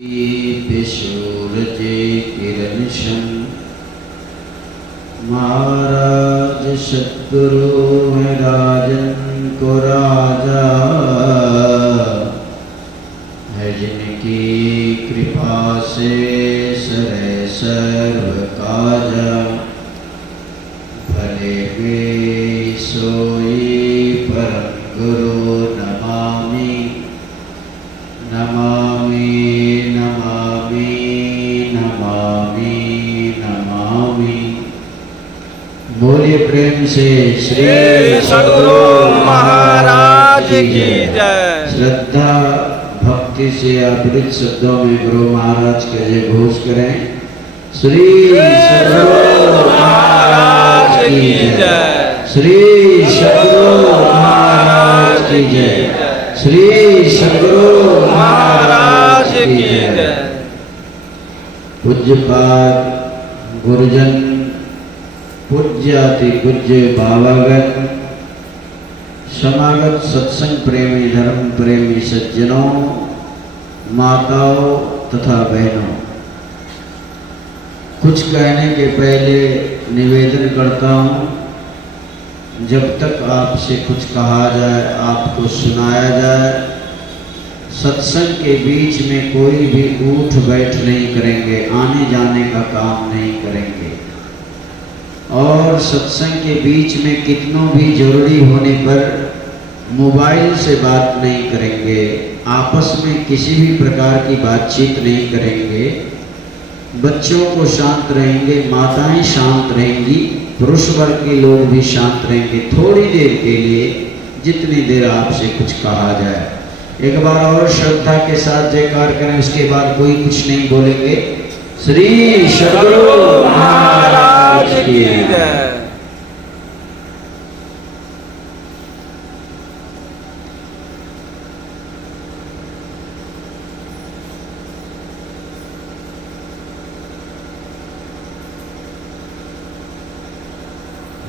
सूरज किरण शन महाराज सतगुरु है राजन को राजा है जिनकी कृपा से सरे सर्व काजा भले में सोई परम गुरु नमामि नमामि नमामि नमामि नमामि। बोलिए प्रेम से श्री सद्गुरु महाराज की जय। श्रद्धा भक्ति से अमृत शब्दों में गुरु महाराज के जय घोष करें। श्री सद्गुरु महाराज की जय। श्री सद्गुरु महाराज की जय। श्री सद्गुरु महाराज की जय। पूज्यपाद गुरुजन पूज्याति पूज्य भावागत समागत सत्संग प्रेमी धर्म प्रेमी सज्जनों माताओं तथा बहनों, कुछ कहने के पहले निवेदन करता हूँ, जब तक आपसे कुछ कहा जाए आपको सुनाया जाए, सत्संग के बीच में कोई भी उठ बैठ नहीं करेंगे, आने जाने का काम नहीं करेंगे। और सत्संग के बीच में कितनों भी जरूरी होने पर मोबाइल से बात नहीं करेंगे, आपस में किसी भी प्रकार की बातचीत नहीं करेंगे। बच्चों को शांत रहेंगे, माताएं शांत रहेंगी, पुरुष वर्ग के लोग भी शांत रहेंगे थोड़ी देर के लिए, जितनी देर आपसे कुछ कहा जाए। एक बार और श्रद्धा के साथ जयकार करें, उसके बाद कोई कुछ नहीं बोलेंगे। श्री सद्गुरु महाराज की जय।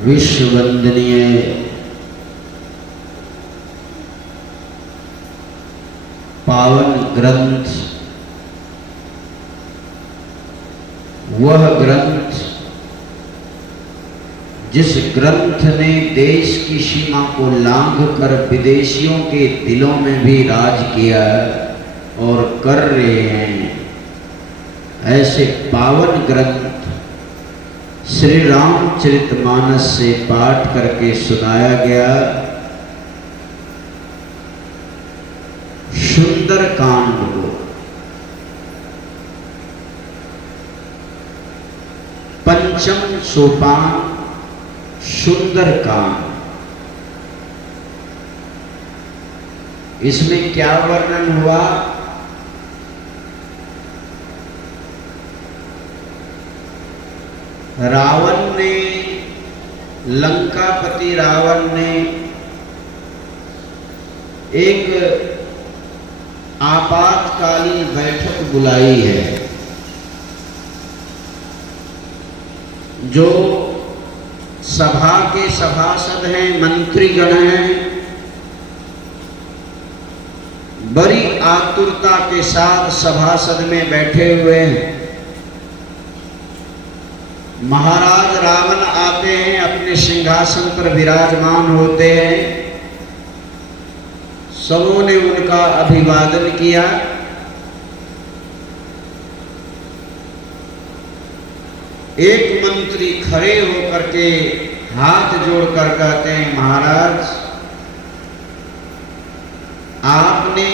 विश्व वंदनीय पावन ग्रंथ, वह ग्रंथ जिस ग्रंथ ने देश की सीमा को लांघ कर विदेशियों के दिलों में भी राज किया और कर रहे हैं, ऐसे पावन ग्रंथ श्री रामचरितमानस से पाठ करके सुनाया गया सुंदर कांड को। पंचम सोपान सुंदर कांड। इसमें क्या वर्णन हुआ? रावण ने, लंकापति रावण ने एक आपातकालीन बैठक बुलाई है। जो सभा के सभासद हैं, मंत्रीगण हैं, बड़ी आतुरता के साथ सभासद में बैठे हुए हैं। महाराज रावण आते हैं, अपने सिंहासन पर विराजमान होते हैं। सबों ने उनका अभिवादन किया। एक मंत्री खड़े होकर के हाथ जोड़कर कहते हैं, महाराज आपने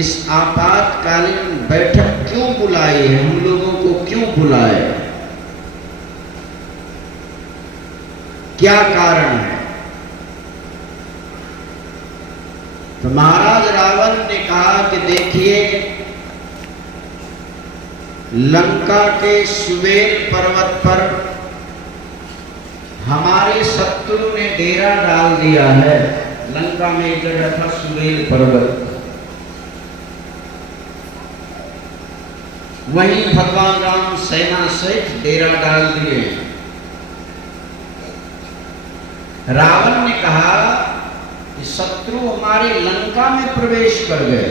इस आपातकालीन बैठक क्यों बुलाई है? हम लोगों को क्यों बुलाए? क्या कारण है? तो महाराज रावण ने कहा कि देखिए, लंका के सुमेर पर्वत पर हमारे शत्रु ने डेरा डाल दिया है। लंका में एक जगह था सुमेर पर्वत, वहीं भगवान राम सेना सहित डेरा डाल दिए। रावण ने कहा कि शत्रु हमारे लंका में प्रवेश कर गए,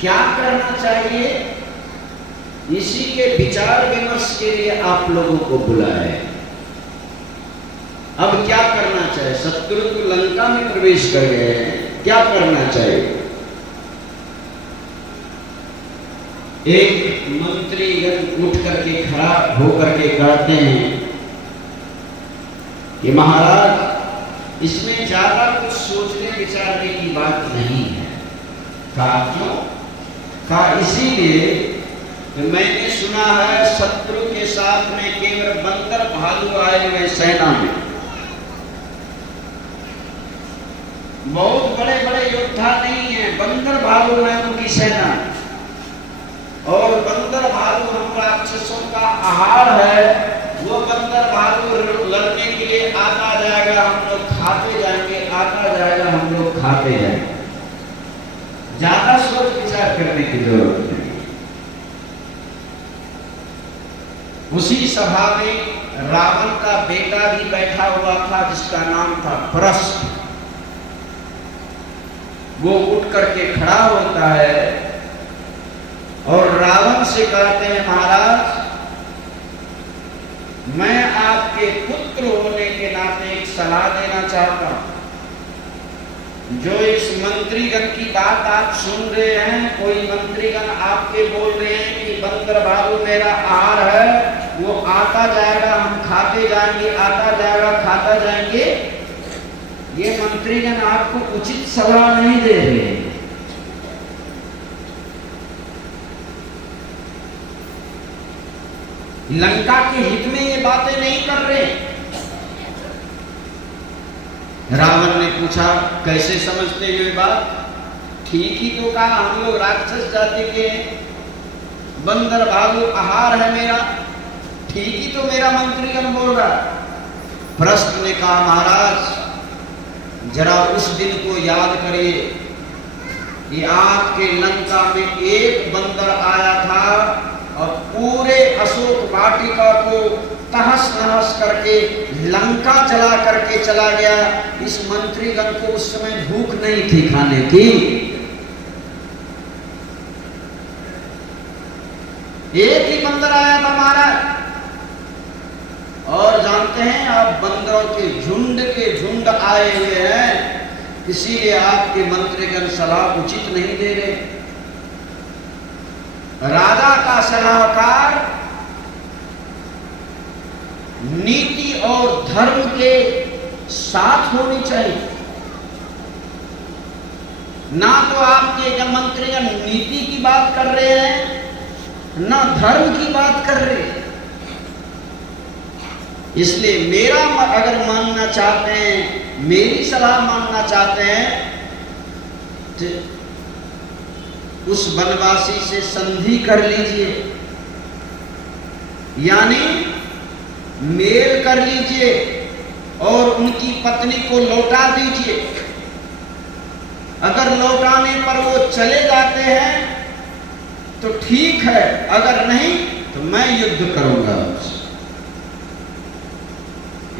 क्या करना चाहिए, इसी के विचार विमर्श के लिए आप लोगों को बुलाया है। अब क्या करना चाहिए? शत्रु तो लंका में प्रवेश कर गए हैं, क्या करना चाहिए? एक मंत्रीगण उठ करके खड़ा होकर के कहते हैं कि महाराज, इसमें ज्यादा कुछ सोचने विचारने की बात नहीं है। कहा क्यों? कहा इसीलिए मैंने सुना है शत्रु के साथ में केवल बंदर भालू आए हुए सेना में, बहुत बड़े बड़े योद्धा नहीं है, बंदर भालू है उनकी सेना। और बंदर भालू हम राक्षसों का आहार है, वो बंदर भालू लड़ने के लिए आता जाएगा, हम लोग खाते जाएंगे, आता जाएगा, हम लोग खाते जाएंगे। ज्यादा सोच विचार करने की जरूरत नहीं। उसी सभा में रावण का बेटा भी बैठा हुआ था, जिसका नाम था प्रस्थ। वो उठ करके खड़ा होता है और रावण से कहते हैं, महाराज, मैं आपके पुत्र होने के नाते एक सलाह देना चाहता हूं। जो इस मंत्रीगण की बात आप सुन रहे हैं, कोई मंत्रीगण आपके बोल रहे हैं कि बंदर भालू मेरा आहार है, वो आता जाएगा, हम खाते जाएंगे, आता जाएगा, खाता जाएंगे। ये मंत्रीगण आपको उचित सलाह नहीं दे रहे हैं। लंका के हित में ये बातें नहीं कर रहे। रावण ने पूछा, कैसे समझते हो ये बात? ठीक ही तो कहा, हम लोग राक्षस जाति के, बंदर भालू आहार है मेरा, ठीक ही तो मेरा मंत्रीगण बोल रहा। प्रश्न ने कहा, महाराज जरा उस दिन को याद करिए कि आपके लंका में एक बंदर आया था और पूरे अशोक वाटिका को तहस नहस करके लंका जला करके चला गया। इस मंत्रीगण को उस समय भूख नहीं थी खाने की। एक ही बंदर आया था महाराज, और जानते हैं आप बंदरों के झुंड आए हुए हैं, इसीलिए आपके मंत्रीगण सलाह उचित नहीं दे रहे। राजा का सलाहकार नीति और धर्म के साथ होनी चाहिए। ना तो आपके मंत्रीगण नीति की बात कर रहे हैं, ना धर्म की बात कर रहे हैं। इसलिए मेरा अगर मानना चाहते हैं, मेरी सलाह मानना चाहते हैं, तो उस वनवासी से संधि कर लीजिए, यानी मेल कर लीजिए और उनकी पत्नी को लौटा दीजिए। अगर लौटाने पर वो चले जाते हैं तो ठीक है, अगर नहीं तो मैं युद्ध करूंगा उनसे।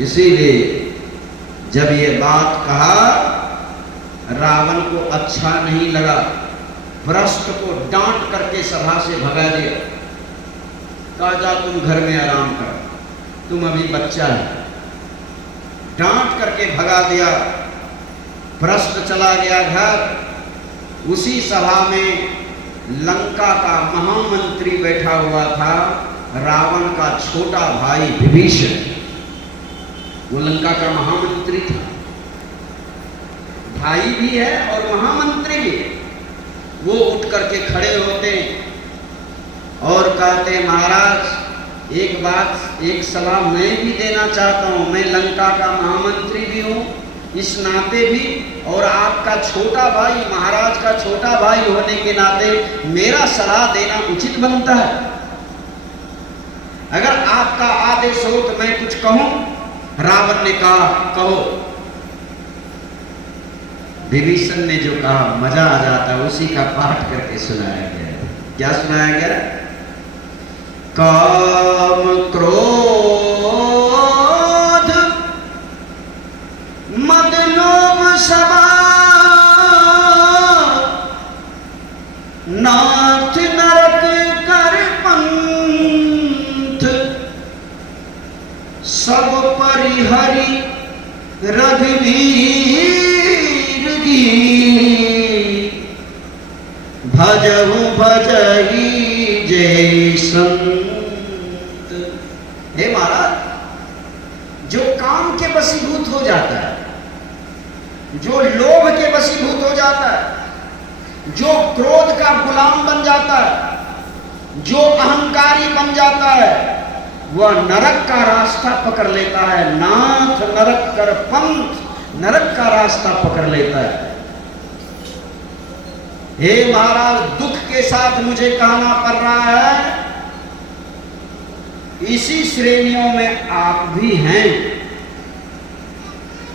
इसीलिए जब ये बात कहा, रावण को अच्छा नहीं लगा, प्रस्थ को डांट करके सभा से भगा दिया। कहा, जा तुम घर में आराम कर, तुम अभी बच्चा है। डांट करके भगा दिया। प्रस्थ चला गया घर। उसी सभा में लंका का महामंत्री बैठा हुआ था, रावण का छोटा भाई विभीषण। वो लंका का महामंत्री था, भाई भी है और महामंत्री भी। वो उठ करके खड़े होते और कहते, महाराज एक बात, एक सलाह मैं भी देना चाहता हूं। मैं लंका का महामंत्री भी हूं इस नाते भी, और आपका छोटा भाई, महाराज का छोटा भाई होने के नाते मेरा सलाह देना उचित बनता है। अगर आपका आदेश हो तो मैं कुछ कहूं। रावण ने कहा, कहो। विभीषण ने जो कहा, मजा आ जाता, उसी का पाठ करके सुनाया गया। क्या सुनाया गया? काम क्रोध मद लोभ सबा न भजहु भजही जय संत। हे महाराज, जो काम के वशीभूत हो जाता है, जो लोभ के वशीभूत हो जाता है, जो क्रोध का गुलाम बन जाता है, जो अहंकारी बन जाता है, वह नरक का रास्ता पकड़ लेता है। नाथ नरक कर पंथ, नरक का रास्ता पकड़ लेता है। हे महाराज, दुख के साथ मुझे कहना पड़ रहा है, इसी श्रेणियों में आप भी हैं।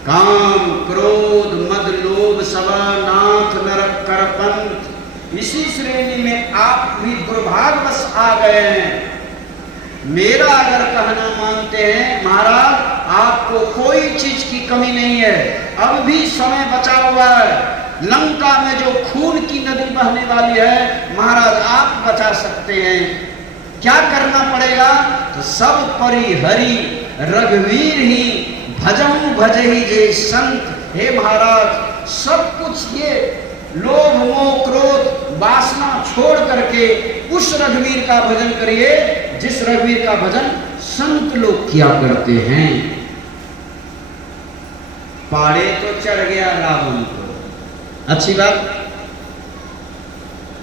काम क्रोध मद लोभ सवा नाथ नरक कर पंथ, इसी श्रेणी में आप भी दुर्भाग्यवश आ गए हैं। मेरा अगर कहना मानते हैं महाराज, आपको कोई चीज की कमी नहीं है, अब भी समय बचा हुआ है। लंका में जो खून की नदी बहने वाली है महाराज, आप बचा सकते हैं। क्या करना पड़ेगा? तो सब परिहरि रघुवीर ही भजहु भजहि जय संत। हे महाराज, सब कुछ ये लोभ मोह क्रोध वासना छोड़ करके उस रघुवीर का भजन करिए जिस रघुवीर का भजन संत लोग किया करते हैं। पाड़े तो चढ़ गया रावण को, अच्छी बात,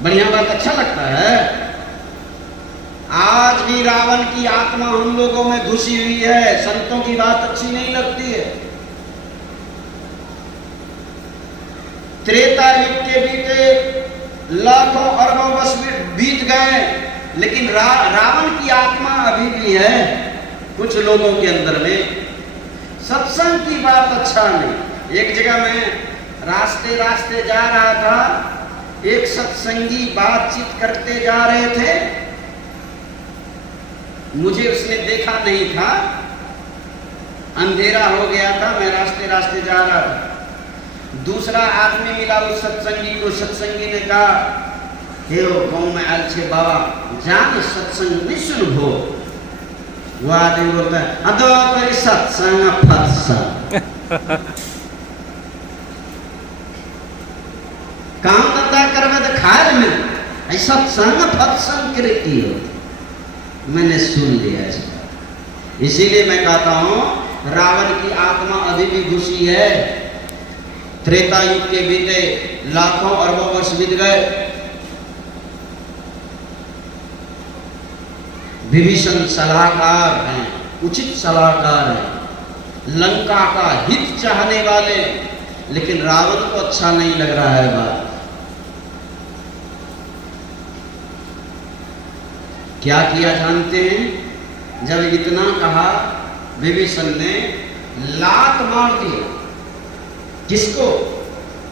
बढ़िया बात, अच्छा लगता है। आज भी रावण की आत्मा हम लोगों में घुसी हुई है, संतों की बात अच्छी नहीं लगती है। त्रेता युग के बीते लाखों अरबों वर्ष बीत गए, लेकिन रावण की आत्मा अभी भी है कुछ लोगों के अंदर में। सत्संग की बात अच्छा नहीं। एक जगह मैं रास्ते रास्ते जा रहा था, एक सत्संगी बातचीत करते जा रहे थे, मुझे उसने देखा नहीं था, अंधेरा हो गया था, मैं रास्ते रास्ते जा रहा था। दूसरा आदमी मिला उस सत्संगी को, सत्संगी ने कहा, हे ओ गाँव में आल छे बाबा, जान सत्संग नहीं सुनबो। वो आदमी बोलता है, अदो करी सत्संग फत्संग। काम धंधा करवे तो खाए में सत्संग फत्संग करती हो। मैंने सुन लिया इसका, इसीलिए मैं कहता हूं रावण की आत्मा अभी भी घुसी है। त्रेता युग के बीते लाखों अरबों वर्ष बीत गए, विभीषण सलाहकार हैं, उचित सलाहकार हैं, लंका का हित चाहने वाले, लेकिन रावण को अच्छा नहीं लग रहा है बात। क्या किया जानते हैं? जब इतना कहा, विभीषण ने लात मार दिया। किसको?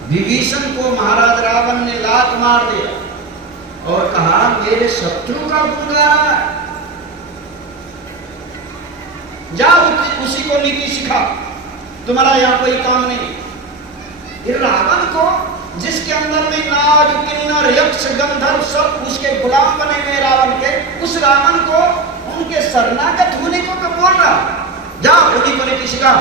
विभीषण को महाराज रावण ने लात मार दिया और कहा, मेरे शत्रु का गुण गा रहा है, जाओ उसी को नीति सिखा, तुम्हारा यहां कोई काम नहीं। फिर रावण को, जिसके अंदर में नाग किन्नर यक्ष गंधर्व सब उसके गुलाम बने हुए रावण के, उस रावण को उनके शरणागत होने को तो बोल रहा, जाओ उन्हीं को नीति सिखा।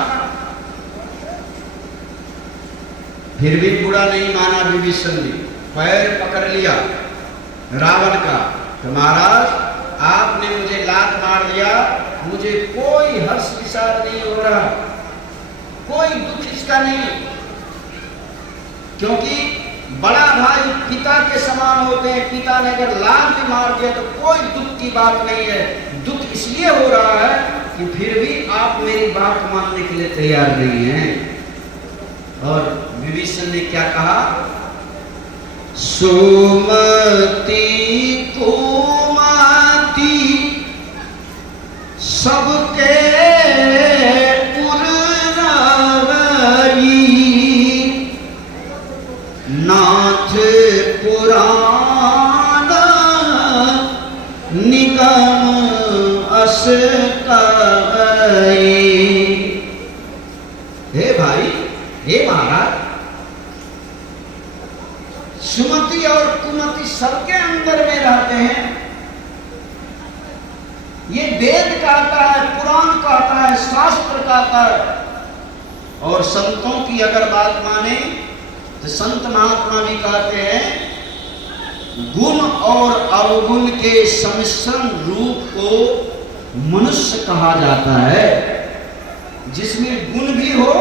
फिर भी बुरा नहीं माना विभीषण ने, पैर पकड़ लिया रावण का, तो महाराज आपने मुझे लात मार दिया, मुझे कोई हर्ष विषाद नहीं हो रहा, कोई दुख इसका नहीं, क्योंकि बड़ा भाई पिता के समान होते हैं। पिता ने अगर लात भी मार दिया तो कोई दुख की बात नहीं है। दुख इसलिए हो रहा है कि फिर भी आप मेरी बात मानने के लिए तैयार नहीं हैं। और विभीषण ने क्या कहा? सुमति कुमति सबके नाथ पुराण निगम अष्टवई। हे भाई, हे महाराज, सुमति और कुमति सबके अंदर में रहते हैं। ये वेद कहता है, पुराण कहता है, शास्त्र कहता है। और संतों की अगर बात माने तो संत महात्मा भी कहते हैं गुण और अवगुण के सम्मिश्रण रूप को मनुष्य कहा जाता है। जिसमें गुण भी हो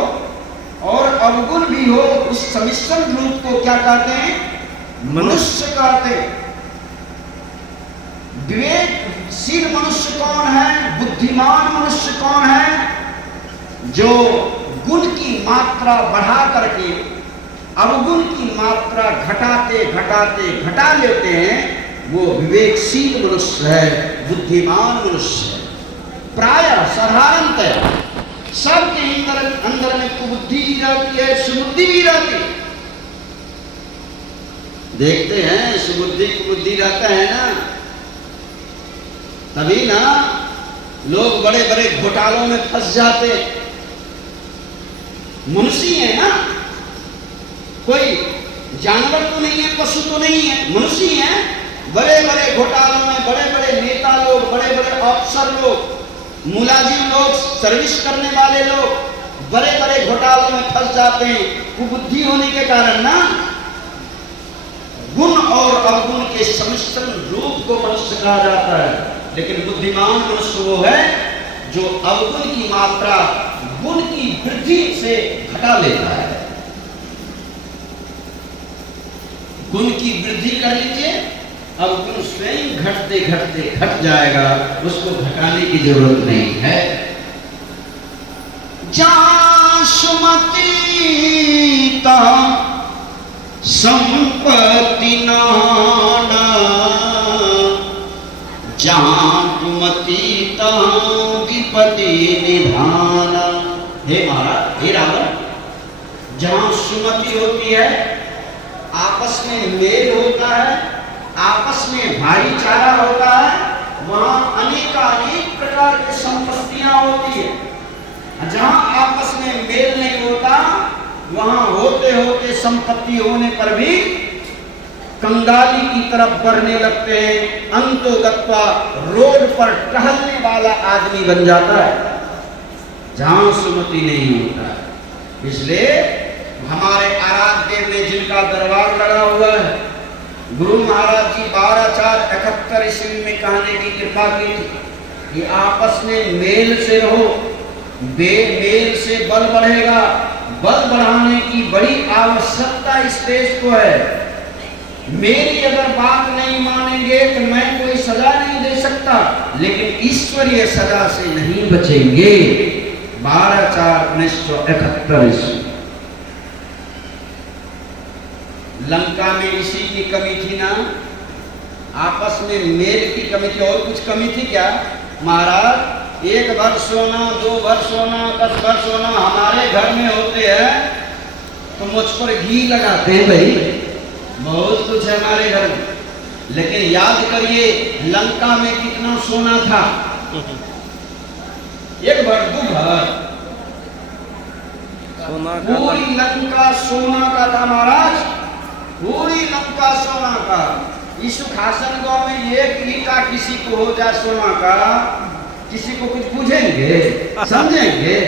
और अवगुण भी हो, उस सम्मिश्रण रूप को क्या कहते हैं? मनुष्य कहते हैं। विवेकशील मनुष्य कौन है? बुद्धिमान मनुष्य कौन है? जो गुण की मात्रा बढ़ा करके अवगुण की मात्रा घटाते घटाते घटा लेते हैं, वो विवेकशील मनुष्य है, बुद्धिमान मनुष्य है। प्रायः साधारणतः सबके अंदर में कुबुद्धि भी रहती है, सुबुद्धि भी रहती है। देखते हैं सुबुद्धि कुबुद्धि रहता है ना, तभी ना लोग बड़े बड़े घोटालों में फंस जाते। मनुष्य है ना, कोई जानवर तो नहीं है, पशु तो नहीं है, मनुष्य है। बड़े बड़े घोटालों में बड़े बड़े नेता लोग, बड़े बड़े अफसर लोग, मुलाजिम लोग, सर्विस करने वाले लोग बड़े बड़े घोटालों में फंस जाते हैं, कुबुद्धि होने के कारण ना। गुण और अवगुण के सम्मिश्रण रूप को मनुष्य कहा जाता है। लेकिन बुद्धिमान मनुष्य वो है जो अवगुण की मात्रा गुण की वृद्धि से घटा लेता है। गुण की वृद्धि कर लीजिए, अवगुण स्वयं घटते घटते घट जाएगा, उसको घटाने की जरूरत नहीं है। जहां सुमति तहां संपत्ति नाना, जहां कुमति तहां विपत्ति निधाना। हे महाराज, हे रावण, जहां सुमति होती है, आपस में मेल होता है, आपस में भाईचारा होता है, वहां अनेक प्रकार की संपत्तियां होती है। जहां आपस में मेल नहीं होता, वहां होते होते संपत्ति होने पर भी कंगाली की तरफ बढ़ने लगते हैं। अंतोगत्वा रोड पर टहलने वाला आदमी बन जाता है जहां सुमति नहीं होता है। इसलिए हमारे आराध्य देव ने जिनका दरबार लगा हुआ है, गुरु महाराज जी 12/4/71 ईस्वी में कहने की कृपा की थी कि आपस में मेल से रहो, मेल से बल बढ़ेगा। बल बढ़ाने की बड़ी आवश्यकता इस देश को है। मेरी अगर बात नहीं मानेंगे तो मैं कोई सजा नहीं दे सकता, लेकिन ईश्वरीय सजा से नहीं बचेंगे। 12/4/1971 लंका में इसी की कमी थी ना, आपस में मेल की कमी थी। और कुछ कमी थी क्या? महाराज, 1 भर सोना, 2 भर सोना, 10 भर सोना हमारे घर में होते हैं तो मुझ पर घी लगाते हैं। भाई बहुत कुछ है हमारे घर में, लेकिन याद करिए लंका में कितना सोना था? 1 भर 2 भर सोना का पूरी लंका सोना का था महाराज, पूरी लंका सोना का। इस सुखासन गांव में 1 ईंटा किसी को हो जाए सोना का, किसी को कुछ पूछेंगे, समझेंगे?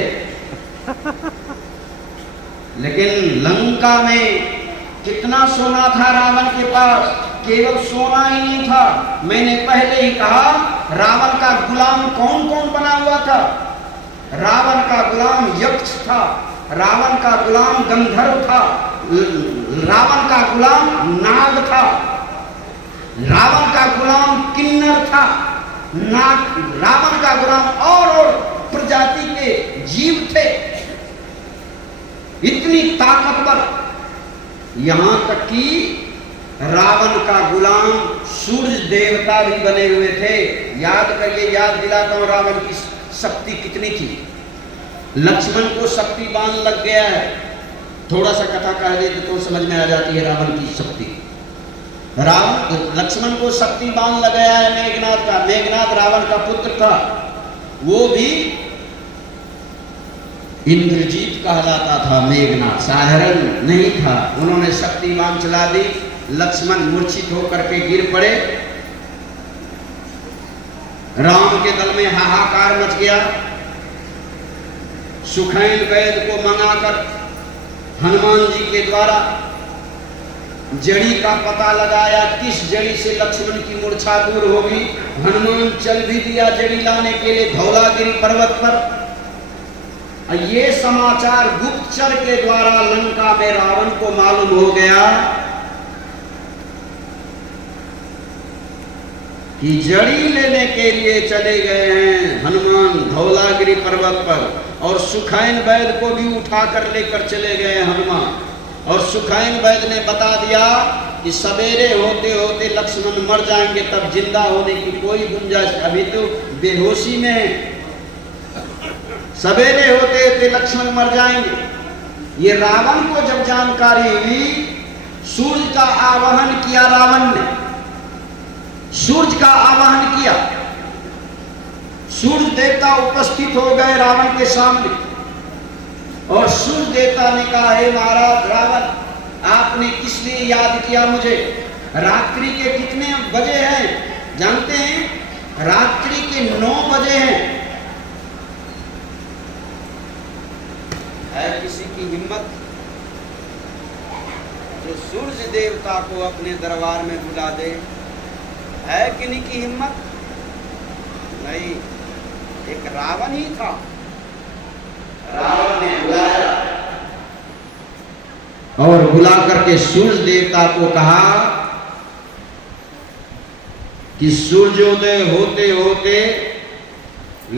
लेकिन लंका में कितना सोना था रावण के पास? केवल सोना ही नहीं था, मैंने पहले ही कहा रावण का गुलाम कौन कौन बना हुआ था। रावण का गुलाम यक्ष था, रावण का गुलाम गंधर्व था, रावण का गुलाम नाग था, रावण का गुलाम किन्नर था, रावण का गुलाम और प्रजाति के जीव थे। इतनी ताकतवर, यहां तक कि रावण का गुलाम सूर्य देवता भी बने हुए थे। याद करिए, याद दिलाता हूं रावण की शक्ति कितनी थी। लक्ष्मण को शक्तिबान लग गया है, थोड़ा सा कथा कह देते तो समझ में आ जाती है रावण की शक्ति। लक्ष्मण को शक्तिबान लग गया है मेघनाथ का। मेघनाथ रावण का पुत्र था, वो भी इंद्रजीत कहलाता था। मेघनाथ साधारण नहीं था, उन्होंने शक्तिबान चला दी। लक्ष्मण मूर्छित होकर के गिर पड़े। राम के दल में हाहाकार मच गया। सुखैन वैद्य को मंगाकर हनुमान जी के द्वारा जड़ी का पता लगाया, किस जड़ी से लक्ष्मण की मूर्छा दूर होगी। हनुमान चल भी दिया जड़ी लाने के लिए धौलागिरी पर्वत पर। ये समाचार गुप्तचर के द्वारा लंका में रावण को मालूम हो गया कि जड़ी लेने के लिए चले गए हैं हनुमान धौलागिरी पर्वत पर, और सुखैन वैद्य को भी उठाकर लेकर चले गए हनुमान। और सुखैन वैद्य ने बता दिया कि सवेरे होते होते लक्ष्मण मर जाएंगे, तब जिंदा होने की कोई गुंजाइश, अभी तो बेहोशी में है, सवेरे होते होते लक्ष्मण मर जाएंगे। ये रावण को जब जानकारी हुई, सूर्य का आवाहन किया रावण ने, सूर्य का आवाहन किया। सूर्य देवता उपस्थित हो गए रावण के सामने, और सूर्य देवता ने कहा, हे महाराज रावण, आपने किस लिए याद किया मुझे? रात्रि के कितने बजे हैं जानते हैं? रात्रि के 9 बजे हैं। है किसी की हिम्मत जो सूर्य देवता को अपने दरबार में बुला दे? है किन्हीं की हिम्मत? नहीं, एक रावण ही था। रावण ने बुलाया और बुला करके सूर्य देवता को कहा कि सूर्योदय होते होते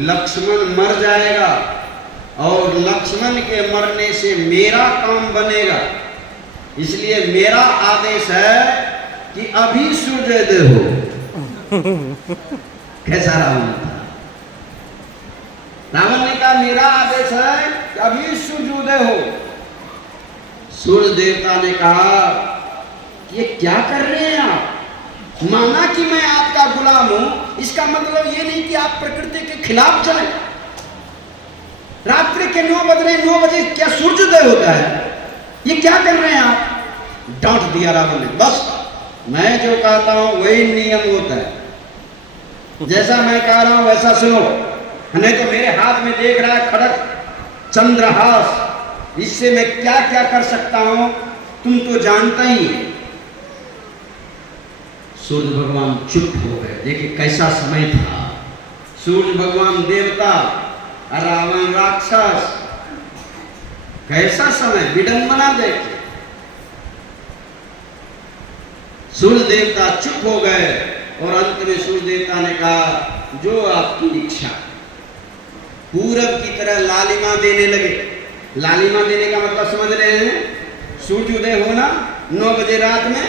लक्ष्मण मर जाएगा, और लक्ष्मण के मरने से मेरा काम बनेगा, इसलिए मेरा आदेश है कि अभी सूर्योदय हो। कैसा रावण था? रावण ने कहा, मेरा आदेश है कि अभी सूर्योदय हो। सूर्य देवता ने कहा, ये क्या कर रहे हैं आप? माना कि मैं आपका गुलाम हूं, इसका मतलब ये नहीं कि आप प्रकृति के खिलाफ चले। रात्रि के 9 बज रहे, 9 बजे क्या सूर्योदय होता है? ये क्या कर रहे हैं आप? डांट दिया रावण ने। बस मैं जो कहता हूं वही नियम होता है, जैसा मैं कह रहा हूं वैसा सुनो, नहीं तो मेरे हाथ में देख रहा है खड़ग चंद्रहास, इससे मैं क्या क्या कर सकता हूं तुम तो जानता ही है। सूर्य भगवान चुप हो गए। देखिए कैसा समय था, सूर्य भगवान देवता, रावण राक्षस, कैसा समय, विडंबना देखिए। सूर्य देवता चुप हो गए, और अंत में सूर्य देवता ने कहा, जो आपकी इच्छा। पूरब की तरह लालिमा देने लगे। लालिमा देने का मतलब समझ रहे हैं? सूर्योदय होना 9 बजे रात में,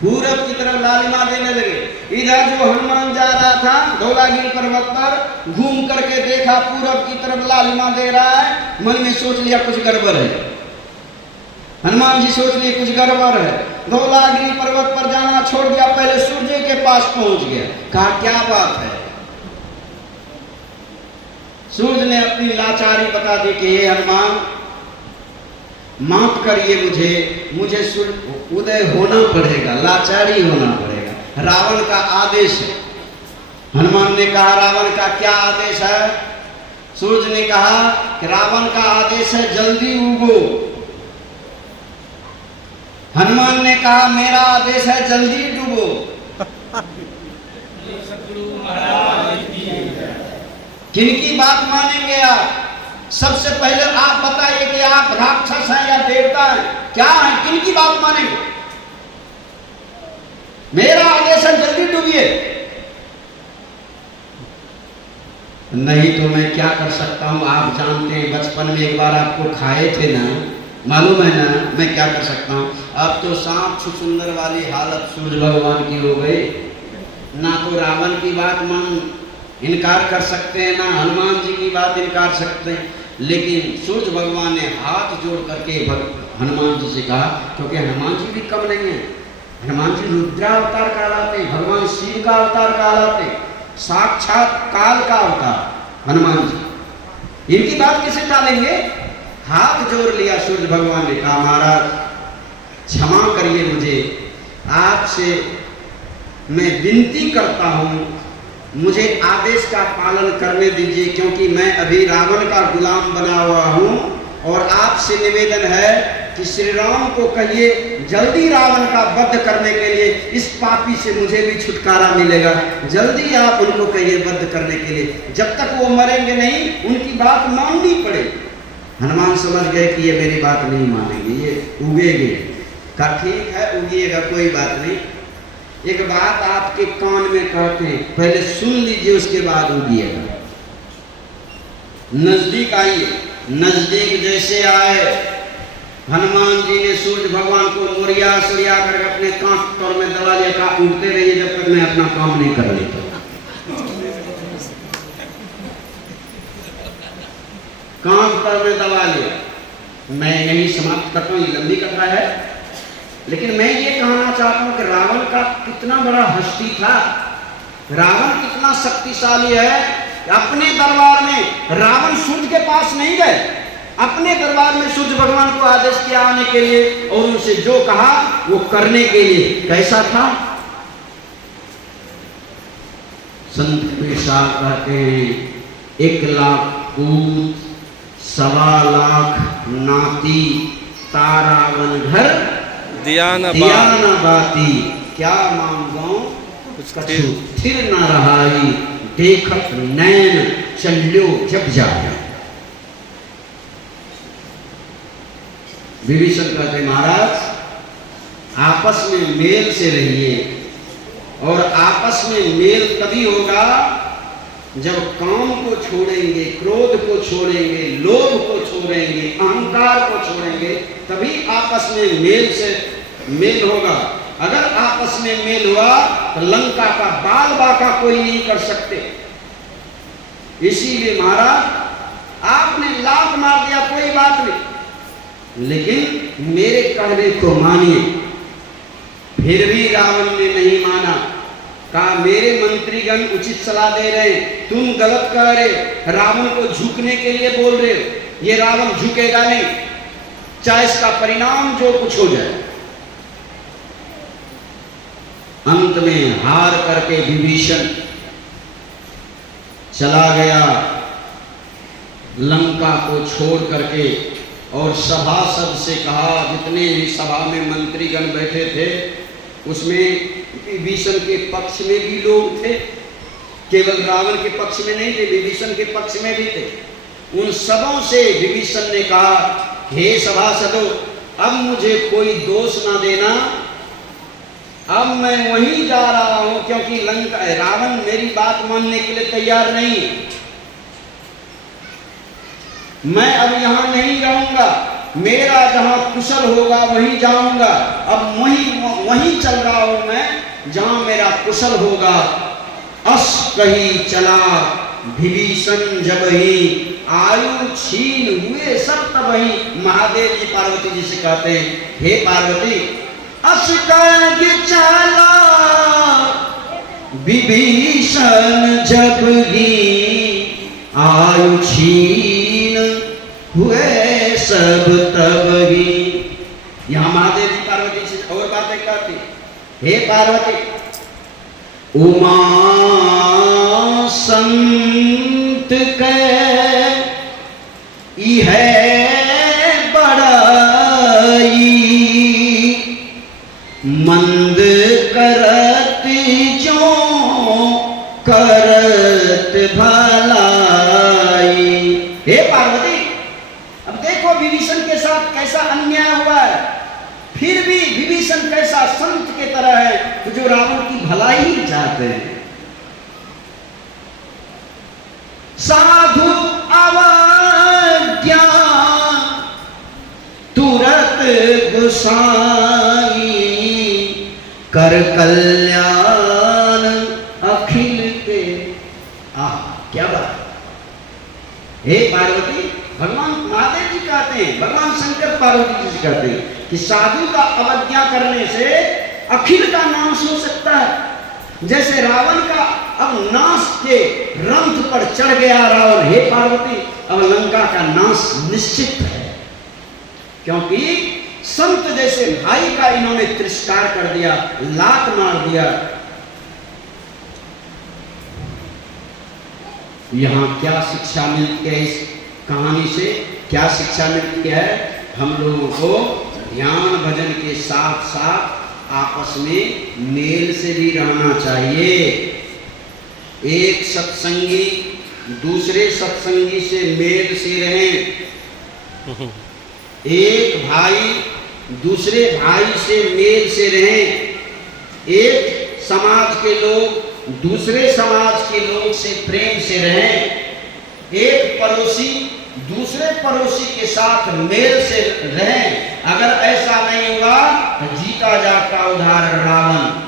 पूरब की तरफ लालिमा देने लगे। इधर जो हनुमान जा रहा था धौलागिरी पर्वत पर, घूम करके देखा पूरब की तरफ लालिमा दे रहा है, मन में सोच लिया कुछ गड़बड़ है। हनुमान जी सोच लिए कुछ गड़बड़ है, धौलागिरी पर्वत पर जाना छोड़ दिया, पहले सूर्य के पास पहुंच गया। कहा, क्या बात है? सूर्य ने अपनी लाचारी बता दी कि हे हनुमान, माफ करिए मुझे सूर्य उदय होना पड़ेगा, लाचारी होना पड़ेगा, रावण का आदेश है। हनुमान ने कहा, रावण का क्या आदेश है? सूर्य ने कहा कि रावण का आदेश है जल्दी उगो। हनुमान ने कहा, मेरा आदेश है जल्दी डूबो। किनकी बात मानेंगे आप? सबसे पहले आप बताइए कि आप राक्षस हैं या देवता हैं, क्या हैं, किनकी बात मानेंगे? मेरा आदेश है जल्दी डूबिए। नहीं तो मैं क्या कर सकता हूं? आप जानते हैं बचपन में एक बार आपको खाए थे ना, मालूम है ना, मैं क्या कर सकता हूं? अब तो सांप छुछुंदर वाली हालत सूर्य भगवान की हो गई। ना तो रावण की बात मान इनकार कर सकते हैं, ना हनुमान जी की बात इनकार सकते हैं, लेकिन सूर्य भगवान ने हाथ जोड़ करके हनुमान जी से कहा, क्योंकि हनुमान जी भी कम नहीं है, हनुमान जी रुद्रावतार कहलाते, भगवान शिव का अवतार कहलाते, साक्षात काल का अवतार हनुमान जी, इनकी बात किसे टालेंगे? हाथ जोड़ लिया सूर्य भगवान ने, कहा महाराज क्षमा करिए, मुझे आपसे मैं विनती करता हूँ, मुझे आदेश का पालन करने दीजिए, क्योंकि मैं अभी रावण का गुलाम बना हुआ हूँ, और आपसे निवेदन है कि श्री राम को कहिए जल्दी रावण का वध करने के लिए, इस पापी से मुझे भी छुटकारा मिलेगा, जल्दी आप उनको कहिए वध करने के लिए, जब तक वो मरेंगे नहीं उनकी बात माननी पड़ेगी। हनुमान समझ गए कि ये मेरी बात नहीं मानेंगे, ये उगेंगे। कहा ठीक है उगिएगा, कोई बात नहीं, एक बात आपके कान में कहते हैं, पहले सुन लीजिए उसके बाद उगिएगा। नजदीक आइए। नजदीक जैसे आए हनुमान जी ने सूर्य भगवान को मोरिया सरिया कर अपने कांख पर में दबा लिया, कहा उठते रहिए जब तक मैं अपना काम नहीं कर लेता। कांख पर में दबा लिया। मैं यही समाप्त करता हूँ, लंबी कथा है, लेकिन मैं ये कहना चाहता हूँ कि रावण का कितना बड़ा हस्ती था, रावण कितना शक्तिशाली है। अपने दरबार में रावण सूर्य के पास नहीं गए, अपने दरबार में सूर्य भगवान को आदेश किया आने के लिए और उनसे जो कहा वो करने के लिए। कैसा था? संत पेशा कहते हैं 1 लाख पूत 1.25 लाख नाती, तारावन घर दिया न बाती, क्या मांगो कछु थिर न रहाई, देखत नैन चल्यो जब जाया। विभीषण कहते महाराज आपस में मेल से रहिए, और आपस में मेल तभी होगा जब काम को छोड़ेंगे, क्रोध को छोड़ेंगे, लोभ को छोड़ेंगे, अहंकार को छोड़ेंगे, तभी आपस में मेल होगा। अगर आपस में मेल हुआ तो लंका का बाल बाका कोई नहीं कर सकते। इसीलिए महाराज आपने लात मार दिया कोई बात नहीं, लेकिन मेरे कहने को मानिए। फिर भी रावण ने नहीं माना, कहा मेरे मंत्रीगण उचित सलाह दे रहे हैं, तुम गलत कह रहे, रावण को झुकने के लिए बोल रहे हो, ये रावण झुकेगा नहीं, चाहे इसका परिणाम जो कुछ हो जाए। अंत में हार करके विभीषण चला गया लंका को छोड़ करके, और सभासद से कहा, जितने भी सभा में मंत्रीगण बैठे थे उसमें विभीषण के पक्ष में भी लोग थे, केवल रावण के पक्ष में नहीं थे, विभीषण के पक्ष में भी थे। उन सबों से विभीषण ने कहा, हे सभासदों, अब मुझे कोई दोष ना देना, अब मैं वहीं जा रहा हूं, क्योंकि रावण मेरी बात मानने के लिए तैयार नहीं, मैं अब यहां नहीं रहूंगा, मेरा जहां कुशल होगा वहीं जाऊंगा। अब वहीं चल रहा हूं मैं जहां मेरा कुशल होगा। अस कही चला विभीषण जब ही, आयु छीन हुए सब तब ही। महादेव जी पार्वती जी से कहते हैं, हे पार्वती, अस कही चला विभीषण जब ही, आयु छीन हुए सब तब ही। यहां महादेव जी पार्वती से और बातें कहती, हे पार्वती, उमा संत के है बड़ाई, मंद करत जो करत भलाई। हे पार्वती, अब देखो विभीषण के साथ कैसा अन्याय हुआ है, फिर भी विभीषण कैसा संत के तरह है जो रावण की भलाई ही चाहते हैं। साधु अवज्ञा तुरत गुसाई, कर कल्याण अखिल के। क्या बात। हे पार्वती, भगवान महादेव जी कहते हैं, भगवान शंकर पार्वती जी से कहते हैं कि साधु का अवज्ञा करने से अखिल का नाश हो सकता है। जैसे रावण का अब नाश के रंथ पर चढ़ गया रावण, हे पार्वती, अब लंका का नाश निश्चित है, क्योंकि संत जैसे भाई का इन्होंने तिरस्कार कर दिया, लात मार दिया। यहां क्या शिक्षा मिलती है इस कहानी से? क्या शिक्षा मिलती है हम लोगों को? ध्यान भजन के साथ साथ आपस में मेल से भी रहना चाहिए। एक सत्संगी दूसरे सत्संगी से मेल से रहें, एक भाई दूसरे भाई से मेल से रहें, एक समाज के लोग दूसरे समाज के लोग से प्रेम से रहें, एक पड़ोसी दूसरे पड़ोसी के साथ मेल से रहें। अगर ऐसा नहीं हुआ तो जीता जाता उदाहरण रावण।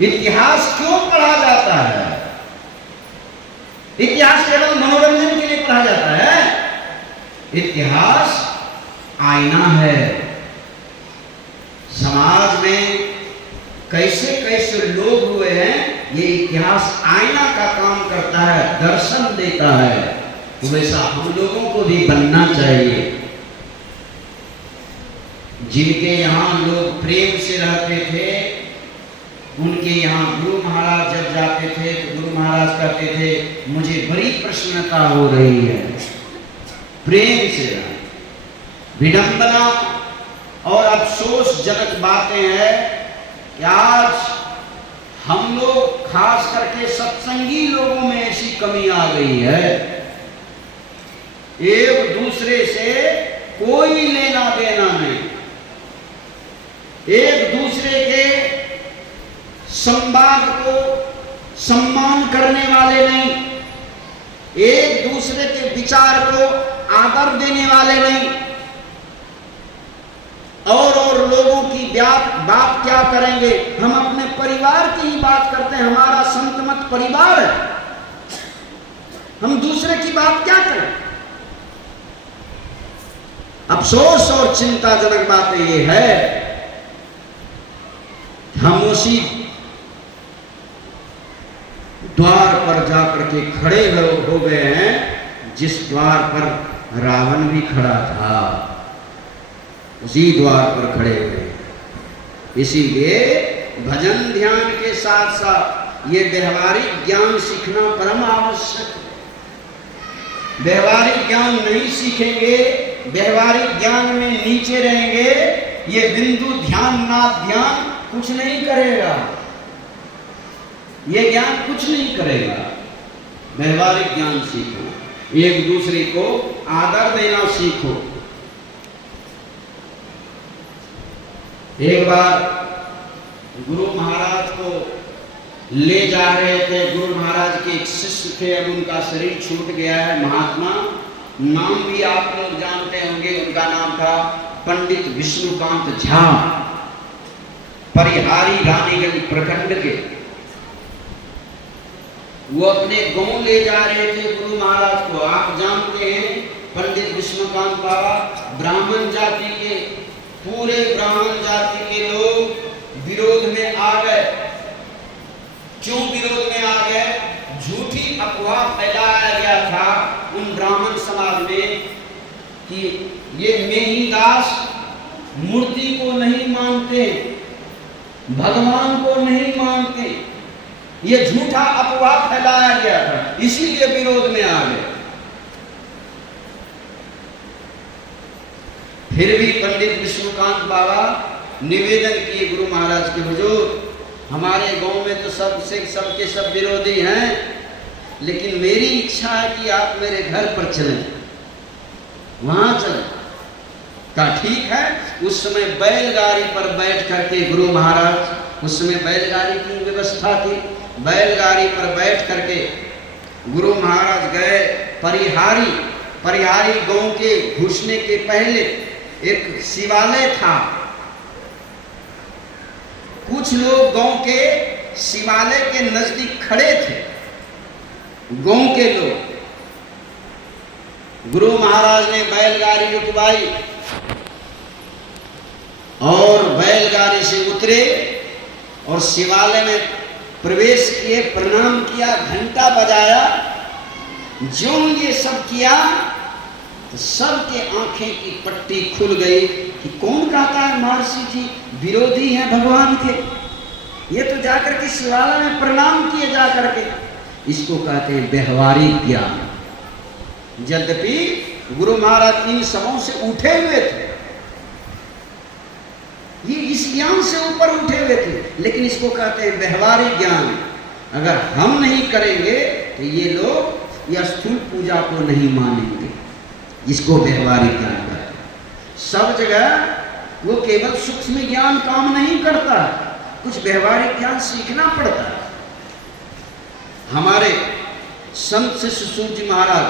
इतिहास क्यों पढ़ा जाता है? इतिहास केवल मनोरंजन के लिए पढ़ा जाता है? इतिहास आईना है। समाज में कैसे कैसे लोग हुए हैं, ये इतिहास आईना का काम करता है, दर्शन देता है। वैसा हम लोगों को भी बनना चाहिए। जिनके यहाँ लोग प्रेम से रहते थे, उनके यहाँ गुरु महाराज जब जाते थे तो गुरु महाराज कहते थे मुझे बड़ी प्रसन्नता हो रही है। प्रेम से रहा। विडंबना और अफसोसजनक बातें हैं कि आज हम लोग खास करके सत्संगी लोगों में ऐसी कमी आ गई है, एक दूसरे से कोई लेना देना नहीं, एक दूसरे के संवाद को सम्मान करने वाले नहीं, एक दूसरे के विचार को आदर देने वाले नहीं, और लोगों की बात क्या करेंगे, हम अपने परिवार की ही बात करते हैं। हमारा संतमत परिवार है, हम दूसरे की बात क्या करें? अफसोस और चिंताजनक बात यह है हम उसी द्वार पर जाकर के खड़े हो गए हैं जिस द्वार पर रावण भी खड़ा था, उसी द्वार पर खड़े हुए। इसीलिए भजन ध्यान के साथ साथ ये व्यवहारिक ज्ञान सीखना परम आवश्यक है। व्यवहारिक ज्ञान नहीं सीखेंगे, व्यवहारिक ज्ञान में नीचे रहेंगे, ये बिंदु ध्यान नाद ध्यान कुछ नहीं करेगा, ये ज्ञान कुछ नहीं करेगा। व्यवहारिक ज्ञान सीखो, एक दूसरे को आदर देना सीखो। एक बार गुरु महाराज को ले जा रहे थे, गुरु महाराज के एक शिष्य थे, अब उनका शरीर छूट गया है, महात्मा, नाम भी आप लोग जानते होंगे, उनका नाम था पंडित विष्णुकांत झा, परिहारी रानीगंज प्रखंड के। वो अपने गांव ले जा रहे थे गुरु महाराज को। आप जानते हैं पंडित विष्णुकांत बाबा ब्राह्मण जाति के, पूरे ब्राह्मण जाति के लोग विरोध में आ गए। क्यों विरोध में आ गए? झूठी अफवाह फैलाया गया था उन ब्राह्मण समाज में कि ये मेहिदास मूर्ति को नहीं मानते, भगवान को नहीं मानते, ये झूठा अफवाह फैलाया गया था, इसीलिए विरोध में आ गए। फिर भी पंडित विष्णुकांत बाबा निवेदन किए गुरु महाराज के हुजूर, हमारे गांव में तो सबके सब विरोधी हैं, लेकिन मेरी इच्छा है कि आप मेरे घर पर चलें, वहां चलें। कहा ठीक है। उस समय बैलगाड़ी पर बैठ करके गुरु महाराज, उस समय बैलगाड़ी की व्यवस्था थी, बैलगाड़ी पर बैठ करके गुरु महाराज गए परिहारी गांव के घुसने के पहले एक शिवालय था। कुछ लोग गांव के शिवालय के नजदीक खड़े थे, गांव के लोग। गुरु महाराज ने बैलगाड़ी रुकवाई और बैलगाड़ी से उतरे और शिवालय में प्रवेश किए, प्रणाम किया, घंटा बजाया। जो ये सब किया तो सबके आंखें की पट्टी खुल गई कि कौन कहता है महर्षि जी विरोधी हैं भगवान के, ये तो जाकर के शिवालय में प्रणाम किए जाकर के। इसको कहते हैं व्यवहारिक ज्ञान। यद्यपि गुरु महाराज इन सबों से उठे हुए थे, ये इस ज्ञान से ऊपर उठे हुए थे, लेकिन इसको कहते हैं व्यवहारिक ज्ञान। अगर हम नहीं करेंगे तो ये लोग या स्थूल पूजा को नहीं मानेंगे, इसको व्यवहारिक ज्ञान कहते हैं। सब जगह वो केवल सूक्ष्म ज्ञान काम नहीं करता, कुछ व्यवहारिक ज्ञान सीखना पड़ता है। हमारे संत शिशु जी महाराज,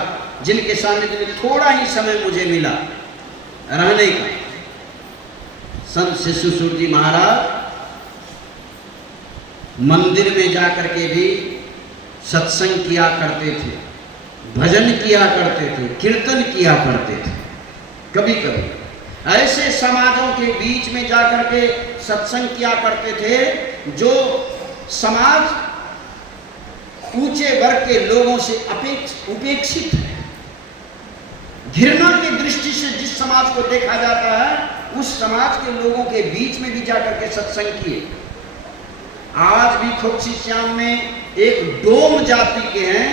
जिनके सानिध्य में थोड़ा ही समय मुझे मिला रहने का, संत शिशु जी महाराज मंदिर में जाकर के भी सत्संग किया करते थे, भजन किया करते थे, कीर्तन किया करते थे। कभी कभी ऐसे समाजों के बीच में जाकर के सत्संग किया करते थे जो समाज ऊंचे वर्ग के लोगों से उपेक्षित है। घृणा की दृष्टि से जिस समाज को देखा जाता है, उस समाज के लोगों के बीच में भी जाकर के सत्संग किए। आज भी खोक्षी श्याम में एक डोम जाति के हैं,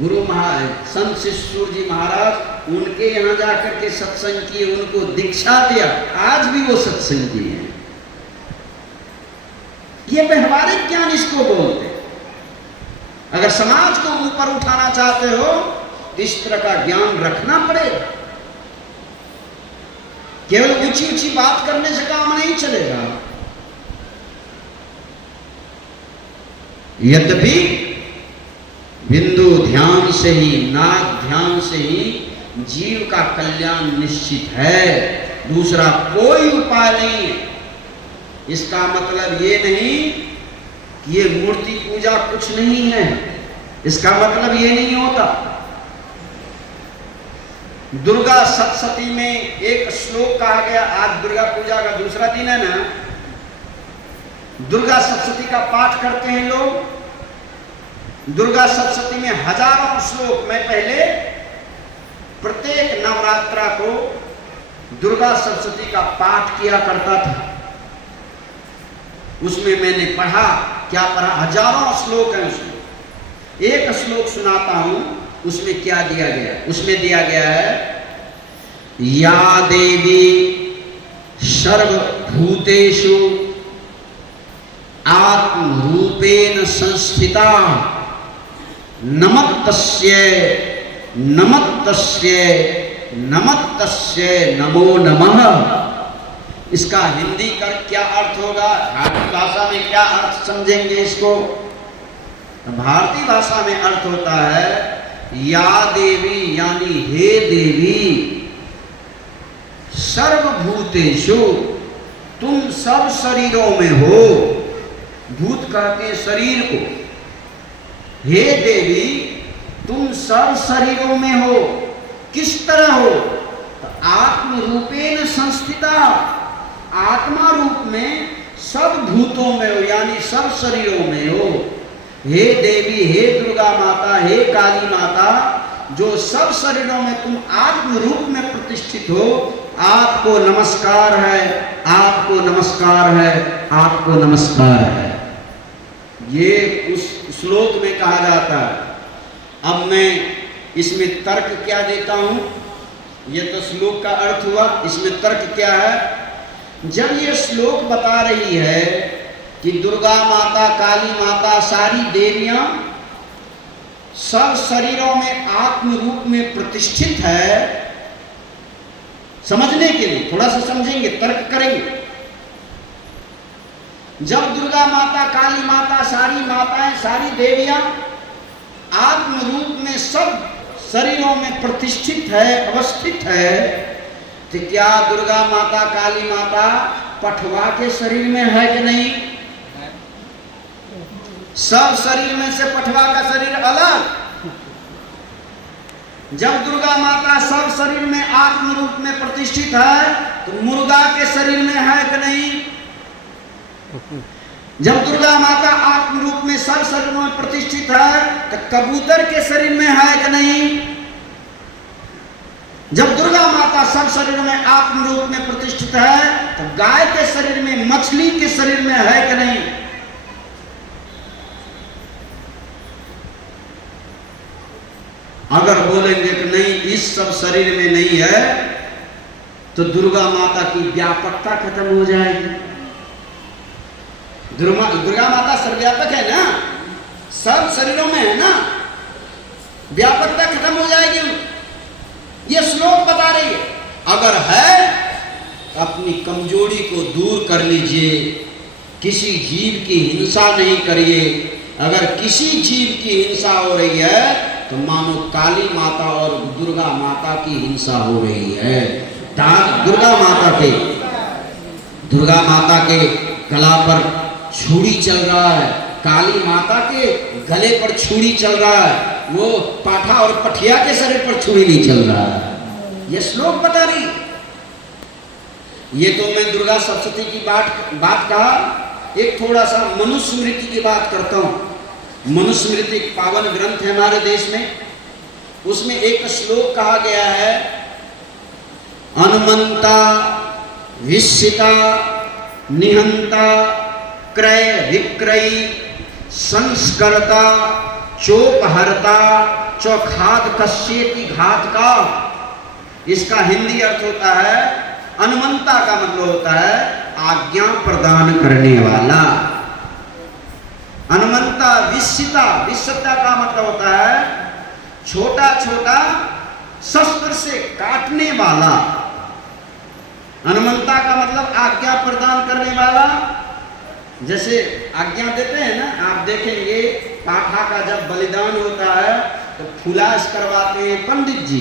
गुरु महाराज संत शिशु जी महाराज, उनके यहां जाकर के सत्संग किए, उनको दीक्षा दिया, आज भी वो सत्संग किए हैं। ये व्यवहारिक ज्ञान इसको बोलते हैं। अगर समाज को ऊपर उठाना चाहते हो तो इस तरह का ज्ञान रखना पड़ेगा। केवल ऊंची ऊंची बात करने से काम नहीं चलेगा। यद्यपि बिंदु ध्यान से ही, नाद ध्यान से ही जीव का कल्याण निश्चित है, दूसरा कोई उपाय नहीं है। इसका मतलब ये नहीं कि ये मूर्ति पूजा कुछ नहीं है, इसका मतलब ये नहीं होता। दुर्गा सप्तशती में एक श्लोक कहा गया, आज दुर्गा पूजा का दूसरा दिन है ना, दुर्गा सप्तशती का पाठ करते हैं लोग। दुर्गा सप्तशती में हजारों श्लोक, मैं पहले प्रत्येक नवरात्रा को दुर्गा सप्तशती का पाठ किया करता था। उसमें मैंने पढ़ा, क्या पढ़ा, हजारों श्लोक हैं उसमें। एक श्लोक सुनाता हूं, उसमें क्या दिया गया। उसमें दिया गया है, या देवी सर्वभूतेषु आत्मरूपेण संस्थिता नमस्तस्यै नमस्तस्यै नमस्तस्यै नमो नमः। इसका हिंदी का क्या अर्थ होगा, भारतीय भाषा में क्या अर्थ समझेंगे इसको। भारतीय भाषा में अर्थ होता है, या देवी यानी हे देवी, सर्वभूतेषु तुम सब शरीरों में हो। भूत कहते हैं शरीर को। हे देवी तुम सब शरीरों में हो। किस तरह हो, तो आत्म रूपेण संस्थिता, आत्मा रूप में सब भूतों में हो, यानी सब शरीरों में हो। हे देवी, हे दुर्गा माता, हे काली माता, जो सब शरीरों में तुम आत्म रूप में प्रतिष्ठित हो, आपको नमस्कार है, आपको नमस्कार है, आपको नमस्कार है। ये उस श्लोक में कहा जाता है। अब मैं इसमें तर्क क्या देता हूं, ये तो श्लोक का अर्थ हुआ, इसमें तर्क क्या है। जब ये श्लोक बता रही है कि दुर्गा माता, काली माता, सारी देवियां सब शरीरों में आत्म रूप में प्रतिष्ठित है, समझने के लिए थोड़ा सा समझेंगे, तर्क करेंगे। जब दुर्गा माता, काली माता, सारी माताएं, सारी देवियां आत्म रूप में सब शरीरों में प्रतिष्ठित है, अवस्थित है, तो क्या दुर्गा माता, काली माता पटवा के शरीर में है कि नहीं? सब शरीर में से पटवा का शरीर अलग। जब दुर्गा माता सब शरीर में आत्म रूप में प्रतिष्ठित है, तो मुर्गा के शरीर में है कि नहीं? जब दुर्गा माता आत्म रूप में सब शरीर में प्रतिष्ठित है, तो कबूतर के शरीर में है कि नहीं? जब दुर्गा माता सब शरीर में आत्म रूप में प्रतिष्ठित है, तो गाय के शरीर में, मछली के शरीर में है कि नहीं? अगर बोलेंगे कि नहीं इस सब शरीर में नहीं है तो दुर्गा माता की व्यापकता खत्म हो जाएगी। दुर्गा माता सर्वव्यापक है ना, सब शरीरों में है ना, व्यापकता खत्म हो जाएगी। ये श्लोक बता रही है। अगर है तो अपनी कमजोरी को दूर कर लीजिए, किसी जीव की हिंसा नहीं करिए। अगर किसी जीव की हिंसा हो रही है तो मानो काली माता और दुर्गा माता की हिंसा हो रही है। दुर्गा माता के गला पर छुरी चल रहा है, काली माता के गले पर छुरी चल रहा है, वो पाठा और पठिया के शरीर पर छुरी नहीं चल रहा है। ये श्लोक बता रही। ये तो मैं दुर्गा सप्तशती की बात कहा। एक थोड़ा सा मनुस्मृति की बात करता हूं। मनुस्मृति एक पावन ग्रंथ है हमारे देश में। उसमें एक श्लोक कहा गया है, अनुमंता विस्सिता निहंता क्रय विक्रयी संस्कर्ता चोपहर्ता चौखाद कश्येति घात का। इसका हिंदी अर्थ होता है, अनुमंता का मतलब होता है आज्ञा प्रदान करने वाला। अनुमंता विस्सिता, विस्सिता का मतलब होता है छोटा छोटा शस्त्र से काटने वाला। अनुमंता का मतलब आज्ञा प्रदान करने वाला। जैसे आज्ञा देते हैं ना, आप देखेंगे पाठा का जब बलिदान होता है तो फुलास करवाते हैं पंडित जी।